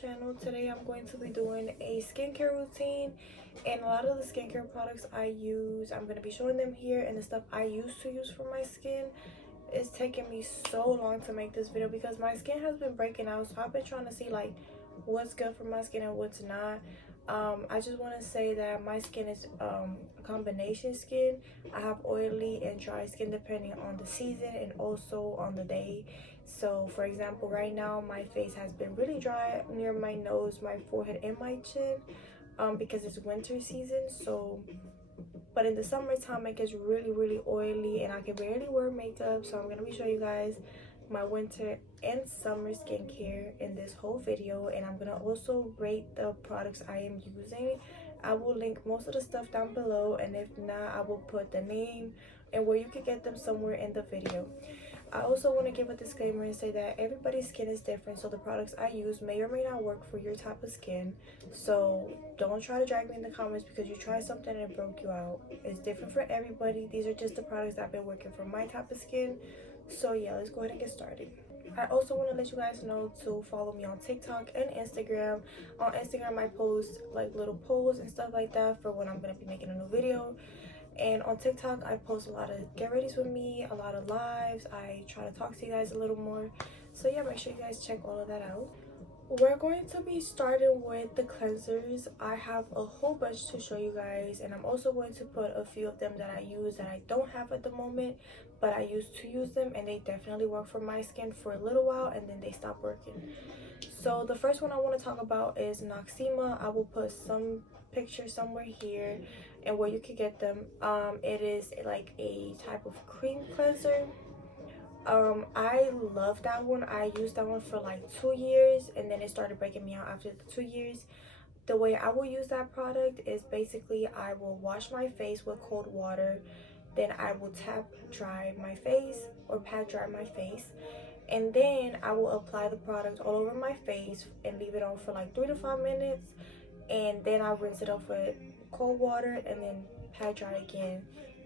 channel. Today I'm going to be doing a skincare routine, and a lot of the skincare products I use, I'm going to be showing them here, and the stuff I used to use for my skin. It's taken me so long to make this video because my skin has been breaking out, so I've been trying to see like what's good for my skin and what's not. I just want to say that my skin is a combination skin. I have oily and dry skin depending on the season and also on the day. So for example, right now my face has been really dry near my nose, my forehead, and my chin because it's winter season. So but in the summertime it gets really oily and I can barely wear makeup. So I'm gonna be showing you guys my winter and summer skincare in this whole video, and I'm gonna also rate the products I am using. I will link most of the stuff down below, and if not, I will put the name and where you can get them somewhere in the video. I also want to give a disclaimer and say that everybody's skin is different, so the products I use may or may not work for your type of skin. So don't try to drag me in the comments because you tried something and it broke you out. It's different for everybody. These are just the products that have been working for my type of skin. So yeah, let's go ahead and get started. I also want to let you guys know to follow me on TikTok and Instagram. On Instagram I post like little polls and stuff like that for when I'm going to be making a new video. And on TikTok I post a lot of get readies with me, a lot of lives. I try to talk to you guys a little more. So yeah, make sure you guys check all of that out. We're going to be starting with the cleansers. I have a whole bunch to show you guys, and I'm also going to put a few of them that I use that I don't have at the moment, but I used to use them and they definitely work for my skin for a little while and then they stop working. So the first one I want to talk about is Noxzema. I will put some pictures somewhere here and where you can get them. It is like a type of cream cleanser. I love that one. I used that one for like 2 years and then it started breaking me out after the 2 years. The way I will use that product is basically I will wash my face with cold water, then I will tap dry my face or pat dry my face, and then I will apply the product all over my face and leave it on for like 3 to 5 minutes, and then I'll rinse it off with cold water and then pat dry again,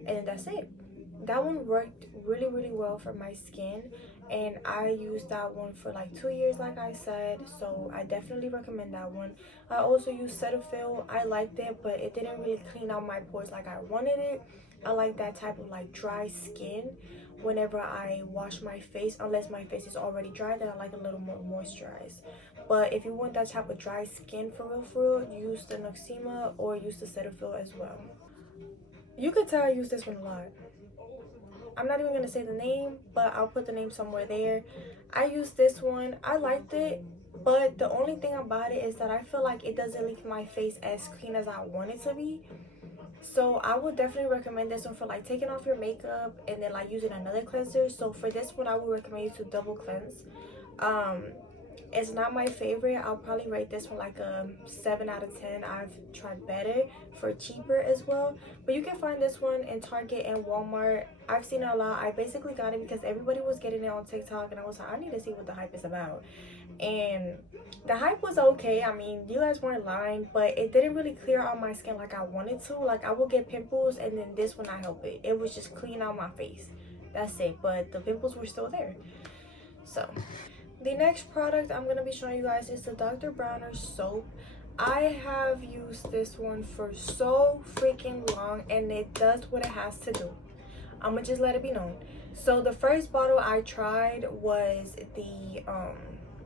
and then that's it. That one worked really well for my skin, and I used that one for like 2 years like I said, so I definitely recommend that one. I also used Cetaphil. I liked it, but it didn't really clean out my pores like I wanted it. I like that type of like dry skin whenever I wash my face, unless my face is already dry, then I like a little more moisturized. But if you want that type of dry skin for real, use the Noxzema or use the Cetaphil as well. You could tell I use this one a lot. I'm not even going to say the name, but I'll put the name somewhere there. I used this one. I liked it, but the only thing about it is that I feel like it doesn't leave my face as clean as I want it to be. So I would definitely recommend this one for like taking off your makeup and then like using another cleanser. So for this one, I would recommend you to double cleanse. It's not my favorite. I'll probably rate this one like a 7 out of 10. I've tried better for cheaper as well, but you can find this one in Target and Walmart. I've seen it a lot. I basically got it because everybody was getting it on TikTok, and I was like, I need to see what the hype is about. And the hype was okay. I mean, you guys weren't lying, but it didn't really clear out my skin like I wanted to. Like I will get pimples, and then this one I help it. It was just clean out my face. That's it. But the pimples were still there. So the next product I'm going to be showing you guys is the Dr. Bronner soap. I have used this one for so freaking long, and it does what it has to do. I'm going to just let it be known. So the first bottle I tried was the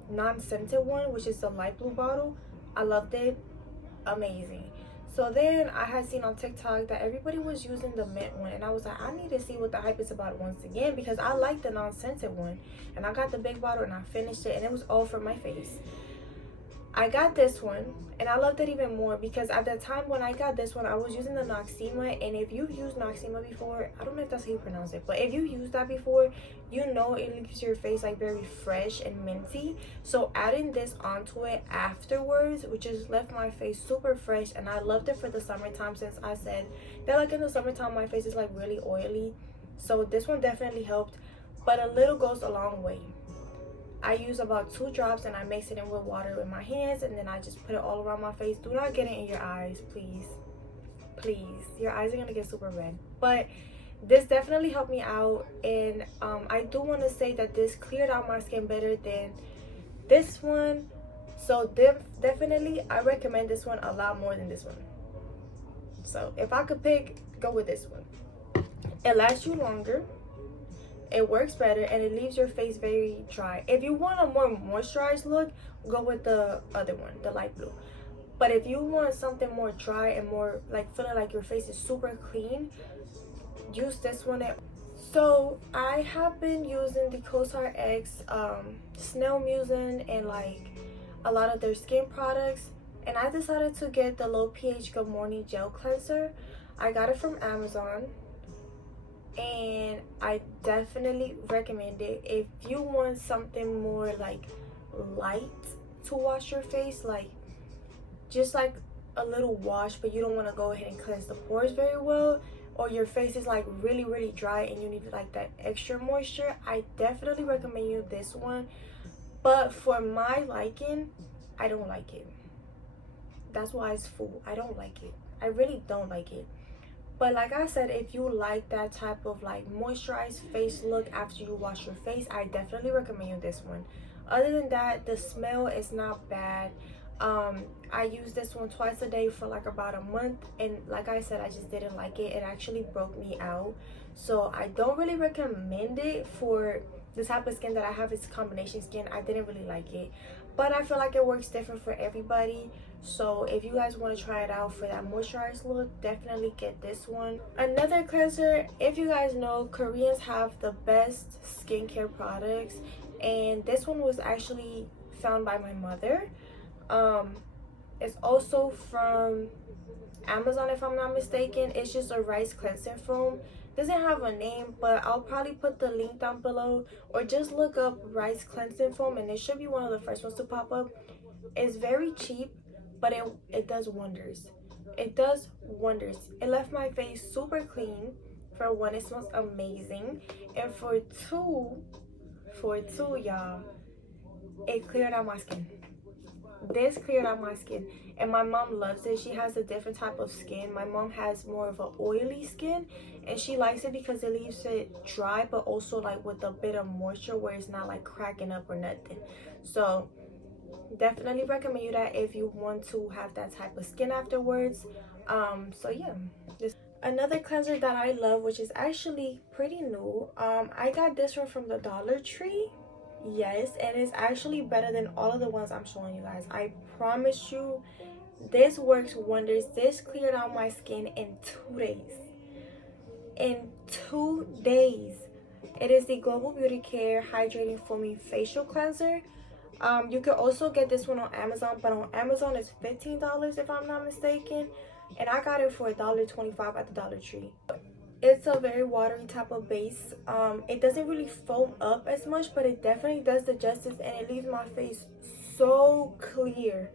non-scented one, which is the light blue bottle. I loved it. Amazing. So then I had seen on TikTok that everybody was using the mint one, and I was like, I need to see what the hype is about once again, because I like the non-scented one. And I got the big bottle and I finished it, and it was all for my face. I got this one and I loved it even more because at the time when I got this one, I was using the Noxzema, and if you've used Noxzema before, I don't know if that's how you pronounce it, but if you used that before, you know it leaves your face like very fresh and minty. So adding this onto it afterwards, which has left my face super fresh, and I loved it for the summertime, since I said that like in the summertime my face is like really oily. So this one definitely helped, but a little goes a long way. I use about 2 drops and I mix it in with water with my hands, and then I just put it all around my face. Do not get it in your eyes, please. Please. Your eyes are going to get super red. But this definitely helped me out, and I do want to say that this cleared out my skin better than this one. So definitely I recommend this one a lot more than this one. So if I could pick, go with this one. It lasts you longer, it works better, and it leaves your face very dry. If you want a more moisturized look, go with the other one, the light blue. But if you want something more dry and more like feeling like your face is super clean, use this one. So I have been using the COSAR X Snail Mucin and like a lot of their skin products, and I decided to get the low pH Good Morning Gel Cleanser. I got it from Amazon, and I definitely recommend it if you want something more like light to wash your face, like just like a little wash, but you don't want to go ahead and cleanse the pores very well, or your face is like really dry and you need like that extra moisture. I definitely recommend you this one, but for my liking, I don't like it. That's why it's full. I don't like it. I really don't like it. But like I said, if you like that type of like moisturized face look after you wash your face, I definitely recommend you this one. Other than that, the smell is not bad. I used this one twice a day for like about a month, and like I said, I just didn't like it. It actually broke me out, so I don't really recommend it for the type of skin that I have. It's combination skin. I didn't really like it, but I feel like it works different for everybody. So if you guys want to try it out for that moisturized look, definitely get this one. Another cleanser, if you guys know, Koreans have the best skincare products, and this one was actually found by my mother. It's also from Amazon, if I'm not mistaken. It's just a rice cleansing foam. Doesn't have a name, but I'll probably put the link down below, or just look up rice cleansing foam and it should be one of the first ones to pop up. It's very cheap, but it does wonders. It does wonders. It left my face super clean. For one, it smells amazing, and for two, y'all, it cleared out my skin. This cleared out my skin, and my mom loves it. She has a different type of skin. My mom has more of an oily skin, and she likes it because it leaves it dry, but also like with a bit of moisture where it's not like cracking up or nothing. So definitely recommend you that if you want to have that type of skin afterwards. So yeah, this another cleanser that I love, which is actually pretty new. I got this one from the Dollar Tree. Yes, and it's actually better than all of the ones I'm showing you guys. I promise you, this works wonders. This cleared out my skin in 2 days. In 2 days. It is the Global Beauty Care Hydrating Foaming Facial Cleanser. You can also get this one on Amazon, but on Amazon it's $15 if I'm not mistaken, and I got it for $1.25 at the Dollar Tree. It's a very watery type of base. It doesn't really foam up as much, but it definitely does the justice, and it leaves my face so clear.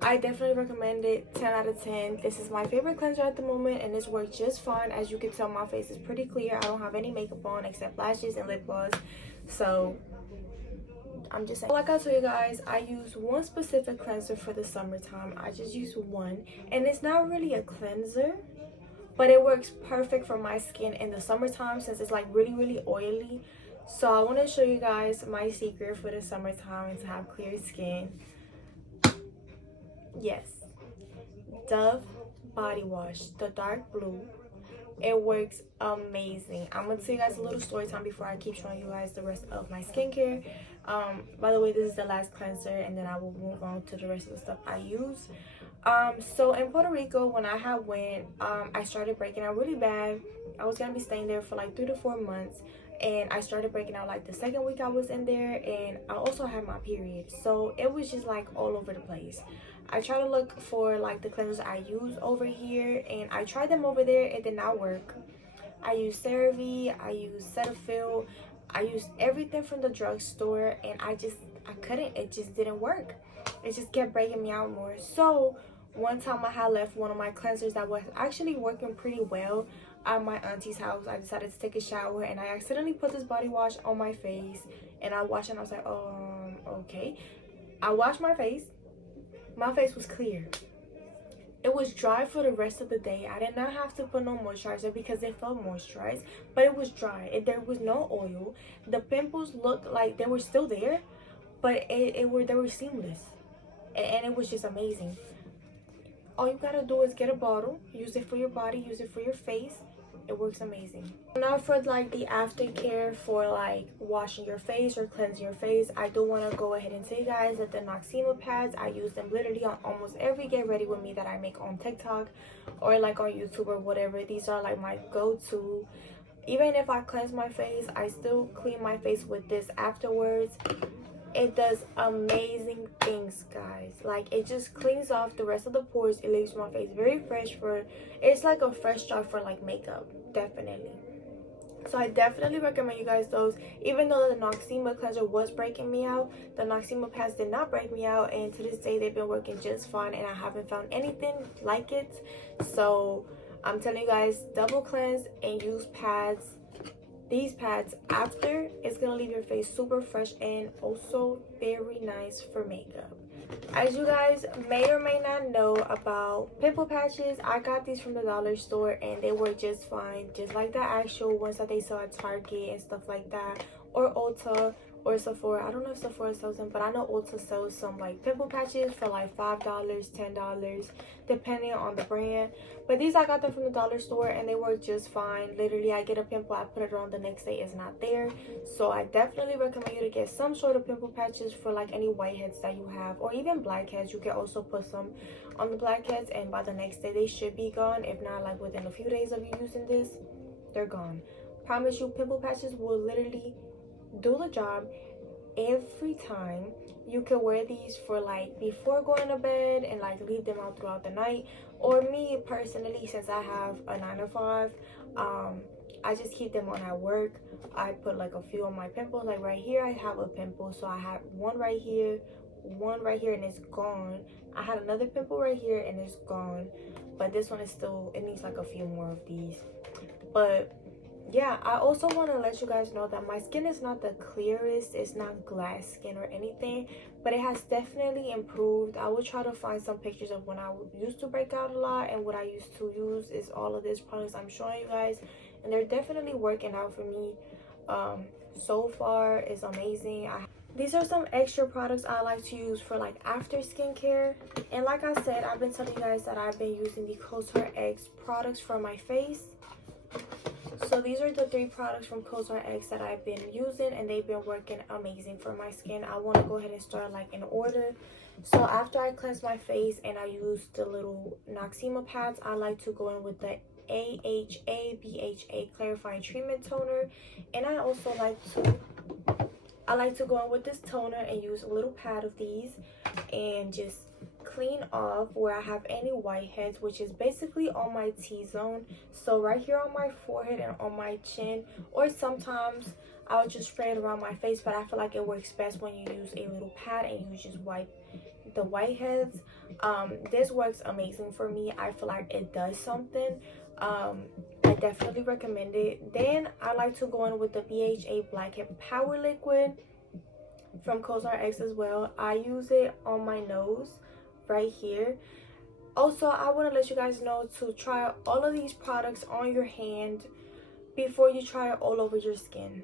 I definitely recommend it. 10 out of 10. This is my favorite cleanser at the moment, and this works just fine. As you can tell, my face is pretty clear. I don't have any makeup on except lashes and lip gloss, so I'm just saying. Like I told you guys, I use one specific cleanser for the summertime. I just use one, and it's not really a cleanser, but it works perfect for my skin in the summertime since it's like really oily. So I want to show you guys my secret for the summertime and to have clear skin. Yes, Dove body wash, the dark blue. It works amazing. I'm gonna tell you guys a little story time before I keep showing you guys the rest of my skincare. By the way, this is the last cleanser, and then I will move on to the rest of the stuff I use. So in Puerto Rico, when I had went, I started breaking out really bad. I was gonna be staying there for like 3 to 4 months, and I started breaking out like the second week I was in there, and I also had my period, so it was just like all over the place. I try to look for like the cleansers I use over here, and I tried them over there. It did not work. I used CeraVe, I used Cetaphil, I used everything from the drugstore, and I couldn't. It just didn't work. It just kept breaking me out more. So one time I had left one of my cleansers that was actually working pretty well at my auntie's house. I decided to take a shower, and I accidentally put this body wash on my face, and I washed it, and I was like, okay. I washed my face. My face was clear. It was dry for the rest of the day. I did not have to put no moisturizer because it felt moisturized, but it was dry. There was no oil. The pimples looked like they were still there, but they were seamless. and it was just amazing. All you gotta do is get a bottle, use it for your body, use it for your face. It works amazing. Now for like the aftercare for like washing your face or cleansing your face, I do want to go ahead and tell you guys that the Noxema pads, I use them literally on almost every get ready with me that I make on TikTok or like on YouTube or whatever. These are like my go-to. Even if I cleanse my face, I still clean my face with this afterwards. It does amazing things, guys. Like, it just cleans off the rest of the pores. It leaves my face very fresh. For it's like a fresh start for like makeup, definitely. So I definitely recommend you guys those. Even though the Noxema cleanser was breaking me out, the Noxema pads did not break me out, and to this day they've been working just fine, and I haven't found anything like it. So I'm telling you guys, double cleanse and use pads. These pads after, it's gonna leave your face super fresh and also very nice for makeup. As you guys may or may not know about pimple patches, I got these from the dollar store and they work just fine, just like the actual ones that they sell at Target and stuff like that, or Ulta or Sephora. I don't know if Sephora sells them, but I know Ulta sells some like pimple patches for like $5, $10, depending on the brand. But these, I got them from the dollar store and they work just fine. Literally, I get a pimple, I put it on, the next day it's not there. So I definitely recommend you to get some sort of pimple patches for like any whiteheads that you have, or even blackheads. You can also put some on the blackheads, and by the next day they should be gone. If not, like within a few days of you using this, they're gone. Promise you, pimple patches will literally do the job every time. You can wear these for like before going to bed and like leave them out throughout the night. Or me personally, since I have a 9 to 5, I just keep them on at work. I put like a few on my pimples. Like right here I have a pimple, so I have one right here, and it's gone. I had another pimple right here and it's gone, but this one is still, it needs like a few more of these. But yeah, I also want to let you guys know that my skin is not the clearest. It's not glass skin or anything, but it has definitely improved. I will try to find some pictures of when I used to break out a lot, and what I used to use is all of these products I'm showing you guys, and they're definitely working out for me. So far it's amazing. These are some extra products I like to use for like after skincare, and like I said, I've been telling you guys that I've been using the Cosar X products for my face. So these are the 3 products from Cosar X that I've been using, and they've been working amazing for my skin. I want to go ahead and start like in order. So after I cleanse my face and I use the little Noxema pads, I like to go in with the AHA BHA clarifying treatment toner, and I also like to go in with this toner and use a little pad of these and just clean off where I have any whiteheads, which is basically on my T-zone. So right here on my forehead and on my chin, or sometimes I'll just spray it around my face, but I feel like it works best when you use a little pad and you just wipe the whiteheads. This works amazing for me. I feel like it does something. I definitely recommend it. Then I like to go in with the BHA Blackhead Power Liquid from Cosar X as well. I use it on my nose right here. Also, I want to let you guys know to try all of these products on your hand before you try it all over your skin,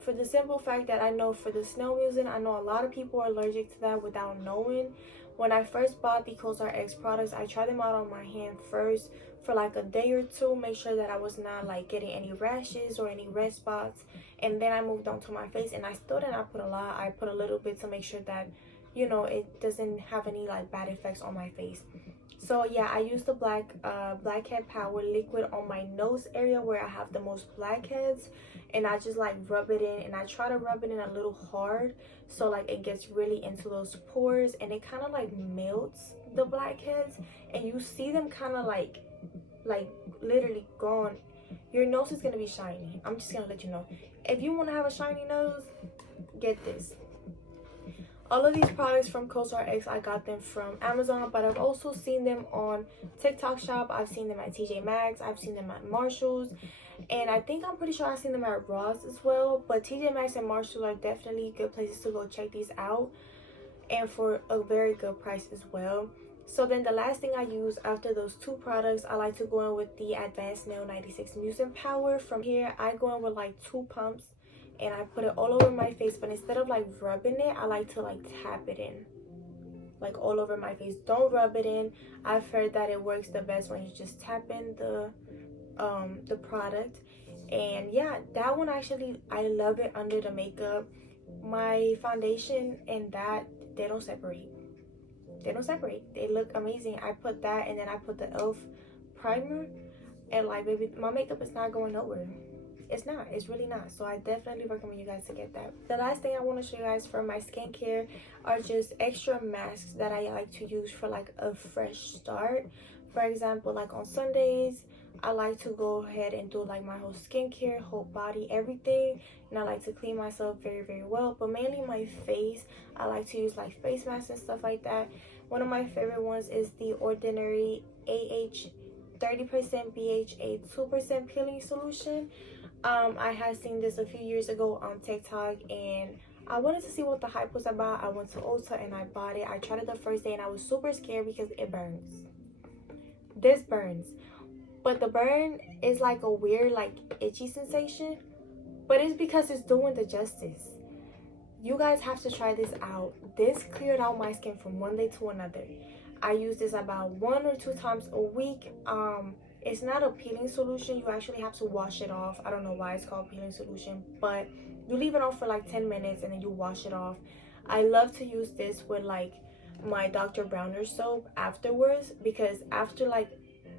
for the simple fact that I know for the snow mucin, I know a lot of people are allergic to that without knowing. When I first bought the Cosar X products, I tried them out on my hand first for like a day or two, make sure that I was not like getting any rashes or any red spots, and then I moved on to my face, and I still did not put a lot. I put a little bit to make sure that, you know, it doesn't have any like bad effects on my face. So yeah, I use the Blackhead Power Liquid on my nose area where I have the most blackheads, and I just like rub it in, and I try to rub it in a little hard so like it gets really into those pores, and it kind of like melts the blackheads, and you see them kind of like literally gone. Your nose is gonna be shiny. I'm just gonna let you know, if you want to have a shiny nose, get this. All of these products from Cosar X, I got them from Amazon, but I've also seen them on TikTok Shop. I've seen them at TJ Maxx. I've seen them at Marshall's. And I'm pretty sure I've seen them at Ross as well. But TJ Maxx and Marshall are definitely good places to go check these out. And for a very good price as well. So then the last thing I use after those 2 products, I like to go in with the Advanced Nail 96 Mucin Power. From here, I go in with like 2 pumps. And I put it all over my face, but instead of like rubbing it, I like to like tap it in. like all over my face. Don't rub it in. I've heard that it works the best when you just tap in the product. And yeah, that one actually, I love it under the makeup. My foundation and that, they don't separate. They don't separate. They look amazing. I put that and then I put the elf primer, and like, baby, my makeup is not going nowhere. It's not. It's really not. So I definitely recommend you guys to get that. The last thing I want to show you guys for my skincare are just extra masks that I like to use for like a fresh start. For example, like on Sundays, I like to go ahead and do like my whole skincare, whole body, everything. And I like to clean myself very, very well. But mainly my face, I like to use like face masks and stuff like that. One of my favorite ones is the Ordinary AH 30% BHA 2% peeling solution. I had seen this a few years ago on TikTok, and I wanted to see what the hype was about. I went to Ulta and I bought it. I tried it the first day and I was super scared because it burns. This burns, but the burn is like a weird, like itchy sensation, but it's because it's doing the justice. You guys have to try this out. This cleared out my skin from one day to another. I use this about 1 or 2 times a week. It's not a peeling solution. You actually have to wash it off. I don't know why it's called peeling solution, but you leave it on for like 10 minutes and then you wash it off. I love to use this with like my Dr. Bronner soap afterwards, because after like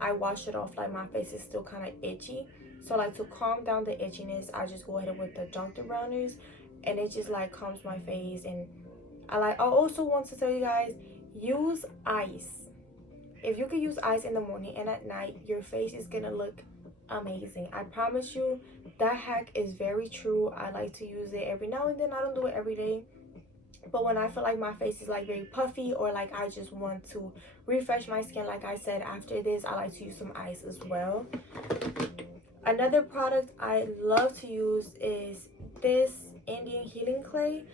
I wash it off, like my face is still kind of itchy. So like to calm down the itchiness, I just go ahead with the Dr. Bronner's, and it just like calms my face. And I also want to tell you guys, use ice. If you can use ice in the morning and at night, your face is gonna look amazing. I promise you, that hack is very true. I like to use it every now and then. I don't do it every day, but when I feel like my face is like very puffy, or like I just want to refresh my skin, like I said, after this I like to use some ice as well. Another product I love to use is this Indian healing clay.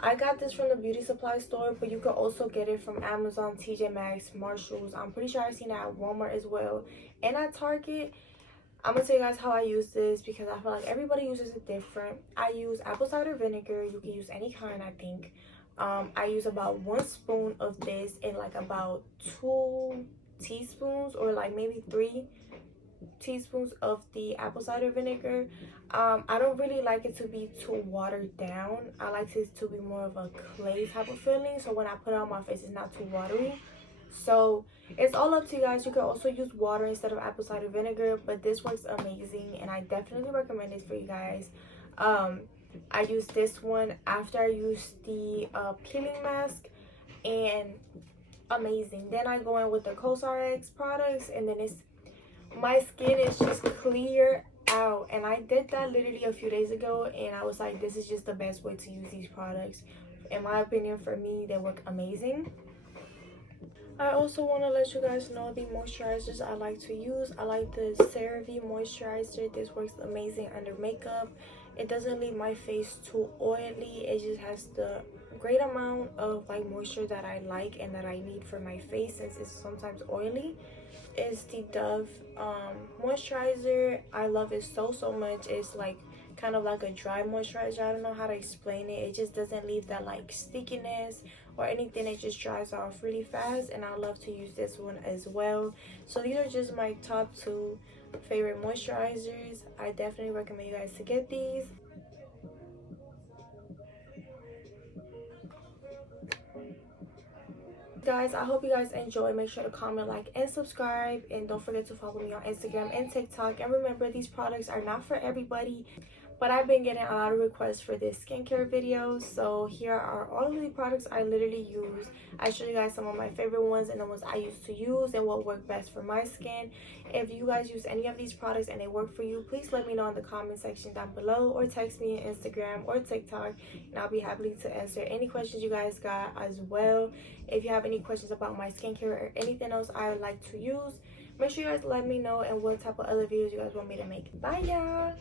I got this from the beauty supply store, but you can also get it from Amazon, TJ Maxx, Marshalls. I'm pretty sure I've seen it at Walmart as well, and at Target. I'm gonna tell you guys how I use this because I feel like everybody uses it different. I use apple cider vinegar. You can use any kind, I think. I use about 1 spoon of this and like about 2 teaspoons, or like maybe 3 teaspoons of the apple cider vinegar. I don't really like it to be too watered down. I like it to be more of a clay type of feeling, so when I put it on my face, it's not too watery. So it's all up to you guys. You can also use water instead of apple cider vinegar, but this works amazing and I definitely recommend it for you guys. I use this one after I use the peeling mask, and amazing. Then I go in with the CosRX products, and then my skin is just clear out. And I did that literally a few days ago, and I was like, this is just the best way to use these products. In my opinion, for me, they work amazing. I also want to let you guys know the moisturizers I like to use. I like the CeraVe moisturizer. This works amazing under makeup. It doesn't leave my face too oily. It just has the great amount of like moisture that I like and that I need for my face, since it's sometimes oily. Is the Dove moisturizer. I love it so much. It's like kind of like a dry moisturizer. I don't know how to explain it. It just doesn't leave that like stickiness or anything. It just dries off really fast, and I love to use this one as well. So these are just my top 2 favorite moisturizers. I definitely recommend you guys to get these. Guys, I hope you guys enjoy. Make sure to comment, like, and subscribe, and don't forget to follow me on Instagram and TikTok. And remember, these products are not for everybody, but I've been getting a lot of requests for this skincare video, so here are all of the products I literally use. I show you guys some of my favorite ones and the ones I used to use and what worked best for my skin. If you guys use any of these products and they work for you, please let me know in the comment section down below, or text me on Instagram or TikTok, and I'll be happy to answer any questions you guys got as well. If you have any questions about my skincare or anything else I would like to use, make sure you guys let me know, and what type of other videos you guys want me to make. Bye, y'all.